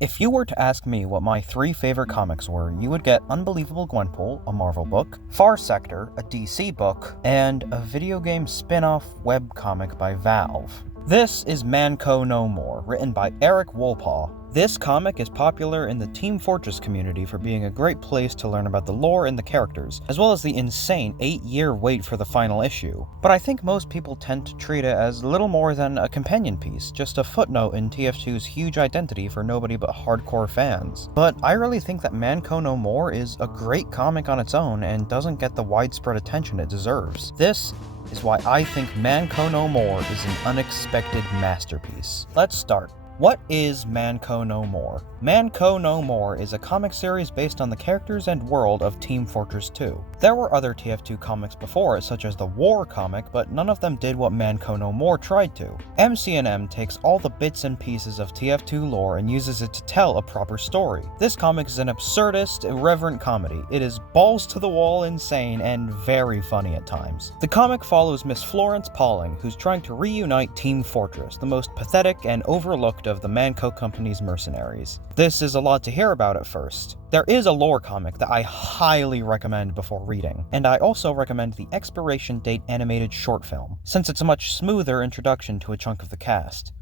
If you were to ask me what my 3 favorite comics were, you would get Unbelievable Gwenpool, a Marvel book, Far Sector, a DC book, and a video game spin-off webcomic by Valve. This is Mann Co No More, written by Eric Wolpaw. This comic is popular in the Team Fortress community for being a great place to learn about the lore and the characters, as well as the insane 8-year wait for the final issue. But I think most people tend to treat it as little more than a companion piece, just a footnote in TF2's huge identity for nobody but hardcore fans. But I really think that Mann Co No More is a great comic on its own and doesn't get the widespread attention it deserves. This is why I think Mann Co No More is an unexpected masterpiece. Let's start. What is Mann Co No More? Mann Co No More is a comic series based on the characters and world of Team Fortress 2. There were other TF2 comics before it, such as the War comic, but none of them did what Mann Co No More tried to. MC&M takes all the bits and pieces of TF2 lore and uses it to tell a proper story. This comic is an absurdist, irreverent comedy. It is balls-to-the-wall insane and very funny at times. The comic follows Miss Florence Pauling, who's trying to reunite Team Fortress, the most pathetic and overlooked of the Mann Co company's mercenaries. This is a lot to hear about at first. There is a lore comic that I highly recommend before reading, and I also recommend the Expiration Date animated short film, since it's a much smoother introduction to a chunk of the cast.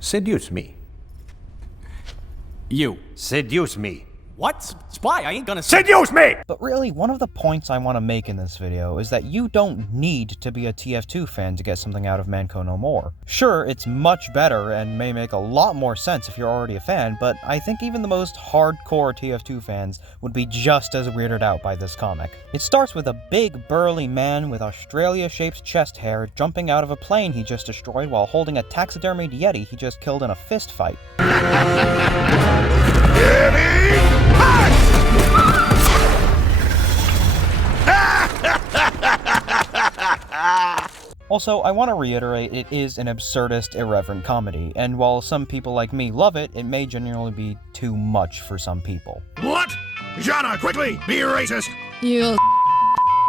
Seduce me. You. Seduce me. What? Spy, I ain't gonna Seduce me! But really, one of the points I want to make in this video is that you don't need to be a TF2 fan to get something out of Mann Co No More. Sure, it's much better and may make a lot more sense if you're already a fan, but I think even the most hardcore TF2 fans would be just as weirded out by this comic. It starts with a big burly man with Australia-shaped chest hair jumping out of a plane he just destroyed while holding a taxidermied yeti he just killed in a fist fight. Also, I want to reiterate, it is an absurdist, irreverent comedy, and while some people like me love it, it may genuinely be too much for some people. What? Jana, quickly! Be racist! You.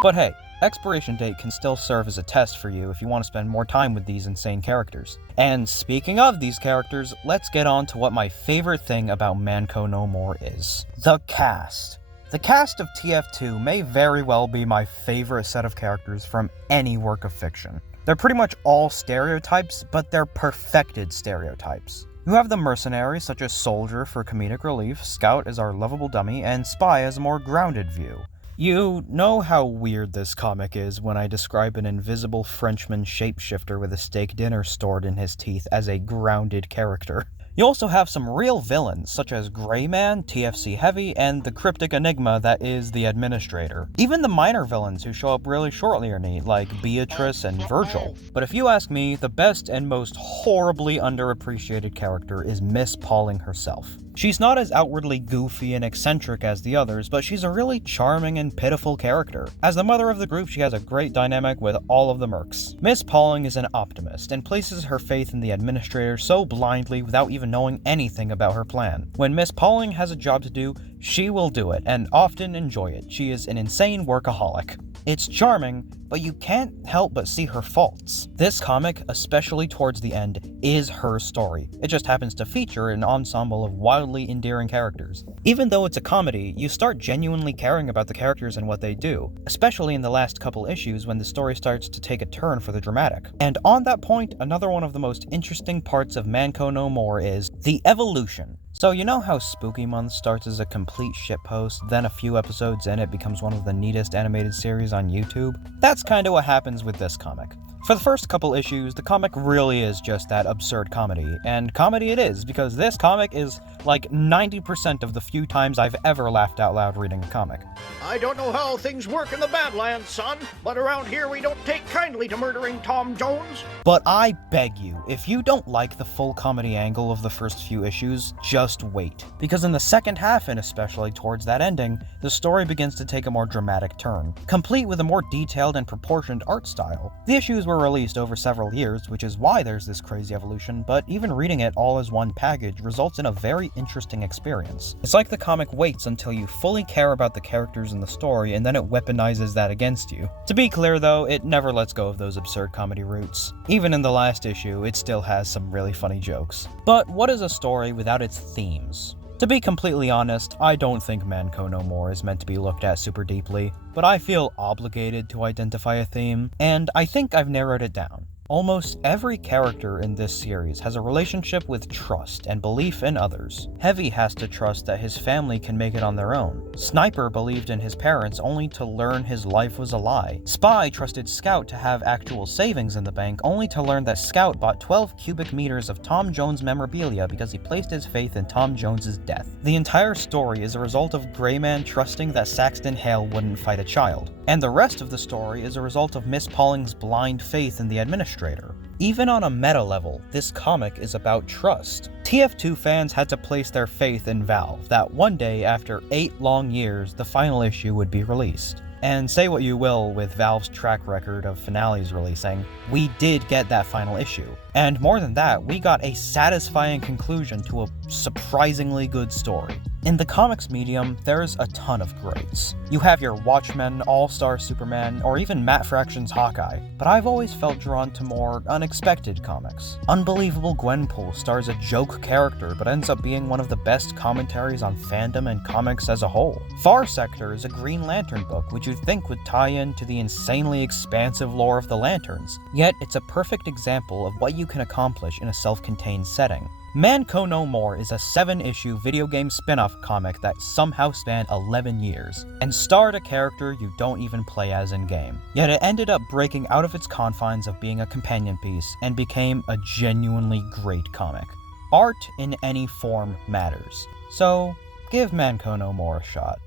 But hey, Expiration Date can still serve as a test for you if you want to spend more time with these insane characters. And speaking of these characters, let's get on to what my favorite thing about Mann Co No More is. The cast. The cast of TF2 may very well be my favorite set of characters from any work of fiction. They're pretty much all stereotypes, but they're perfected stereotypes. You have the mercenaries such as Soldier for comedic relief, Scout as our lovable dummy, and Spy as a more grounded view. You know how weird this comic is when I describe an invisible Frenchman shapeshifter with a steak dinner stored in his teeth as a grounded character. You also have some real villains, such as Gray Man, TFC Heavy, and the cryptic enigma that is the Administrator. Even the minor villains who show up really shortly are neat, like Beatrice and Virgil. But if you ask me, the best and most horribly underappreciated character is Miss Pauling herself. She's not as outwardly goofy and eccentric as the others, but she's a really charming and pitiful character. As the mother of the group, she has a great dynamic with all of the mercs. Miss Pauling is an optimist, and places her faith in the Administrator so blindly without even knowing anything about her plan. When Miss Pauling has a job to do, she will do it, and often enjoy it. She is an insane workaholic. It's charming, but you can't help but see her faults. This comic, especially towards the end, is her story. It just happens to feature an ensemble of wildly endearing characters. Even though it's a comedy, you start genuinely caring about the characters and what they do, especially in the last couple issues when the story starts to take a turn for the dramatic. And on that point, another one of the most interesting parts of Mann Co No More is the evolution. So you know how Spooky Month starts as a complete shitpost, then a few episodes in it becomes one of the neatest animated series on YouTube? That's kinda what happens with this comic. For the first couple issues, the comic really is just that absurd comedy, and comedy it is, because this comic is like 90% of the few times I've ever laughed out loud reading a comic. I don't know how things work in the Badlands, son, but around here we don't take kindly to murdering Tom Jones. But I beg you, if you don't like the full comedy angle of the first few issues, just wait. Because in the second half, and especially towards that ending, the story begins to take a more dramatic turn, complete with a more detailed and proportioned art style. The issues were released over several years, which is why there's this crazy evolution, but even reading it all as one package results in a very interesting experience. It's like the comic waits until you fully care about the characters in the story, and then it weaponizes that against you. To be clear though, it never lets go of those absurd comedy roots. Even in the last issue, it still has some really funny jokes. But what is a story without its themes? To be completely honest, I don't think Mann Co no more is meant to be looked at super deeply, but I feel obligated to identify a theme, and I think I've narrowed it down. Almost every character in this series has a relationship with trust and belief in others. Heavy has to trust that his family can make it on their own. Sniper believed in his parents only to learn his life was a lie. Spy trusted Scout to have actual savings in the bank only to learn that Scout bought 12 cubic meters of Tom Jones memorabilia because he placed his faith in Tom Jones's death. The entire story is a result of Greyman trusting that Saxton Hale wouldn't fight a child. And the rest of the story is a result of Miss Pauling's blind faith in the administrator. Even on a meta level, this comic is about trust. TF2 fans had to place their faith in Valve that one day after 8 long years, the final issue would be released. And say what you will with Valve's track record of finales releasing, we did get that final issue. And more than that, we got a satisfying conclusion to a surprisingly good story. In the comics medium, there's a ton of greats. You have your Watchmen, All-Star Superman, or even Matt Fraction's Hawkeye, but I've always felt drawn to more unexpected comics. Unbelievable Gwenpool stars a joke character but ends up being one of the best commentaries on fandom and comics as a whole. Far Sector is a Green Lantern book which you'd think would tie into the insanely expansive lore of the Lanterns, yet it's a perfect example of what you can accomplish in a self-contained setting. Mann Co No More is a 7-issue video game spin-off comic that somehow spanned 11 years, and starred a character you don't even play as in-game. Yet it ended up breaking out of its confines of being a companion piece, and became a genuinely great comic. Art in any form matters, so give Mann Co No More a shot.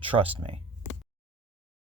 Trust me.